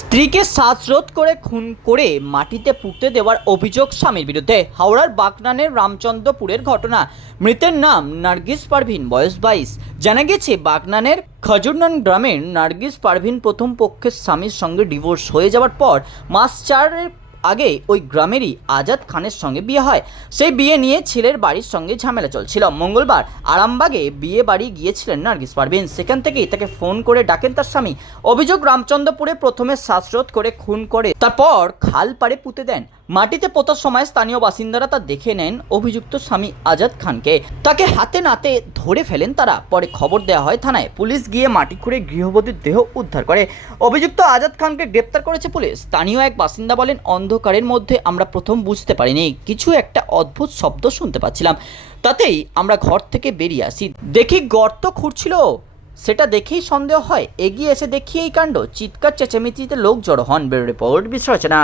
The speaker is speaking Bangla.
স্ত্রীকে শ্বাসরোধ করে খুন করে মাটিতে পুঁতে দেওয়ার অভিযোগ স্বামীর বিরুদ্ধে। হাওড়ার বাগনানের রামচন্দ্রপুরের ঘটনা। মৃতের নাম নার্গিস পারভিন, বয়স বাইশ। জানা গেছে, বাগনানের খজুরনান গ্রামের নার্গিস পারভিন প্রথম পক্ষের স্বামীর সঙ্গে ডিভোর্স হয়ে যাওয়ার পর মাস চারের আগে ওই গ্রামেরই আজাদ খানের সঙ্গে বিয়ে হয়। সেই বিয়ে নিয়ে ছেলের বাড়ির সঙ্গে ঝামেলা চলছিল। মঙ্গলবার আরামবাগে বিয়ে বাড়ি গিয়েছিলেন নার্গিস পারভিন। সেখান থেকেই তাকে ফোন করে ডাকেন তার স্বামী। অভিযোগ, রামচন্দ্রপুরে প্রথমে শ্বাসরোধ করে খুন করে তারপর খাল পাড়ে পুঁতে দেন। মাটিতে পোতার সময় স্থানীয় বাসিন্দারা তা দেখে নেন অভিযুক্ত স্বামী আজাদ খানকে। তাকে হাতে নাতে ধরে ফেলেন তারা। পরে খবর দেওয়া হয় থানায়। পুলিশ গিয়ে মাটি খুঁড়ে গৃহবধূর দেহ উদ্ধার করে। অভিযুক্ত আজাদ খানকে গ্রেপ্তার করেছে পুলিশ। স্থানীয় এক বাসিন্দা বলেন অন্ধকারের মধ্যে আমরা প্রথম বুঝতে পারিনি, কিছু একটা অদ্ভুত শব্দ শুনতে পাচ্ছিলাম। তাতেই আমরা ঘর থেকে বেরিয়ে আসি। দেখি গর্ত খুঁড়ছিল। সেটা দেখেই সন্দেহ হয়, এগিয়ে এসে দেখি এই কাণ্ড। চিৎকার, চেঁচামেচিতে লোক জড়ো হন। বেরো রিপোর্ট, বিশ্লেষণা।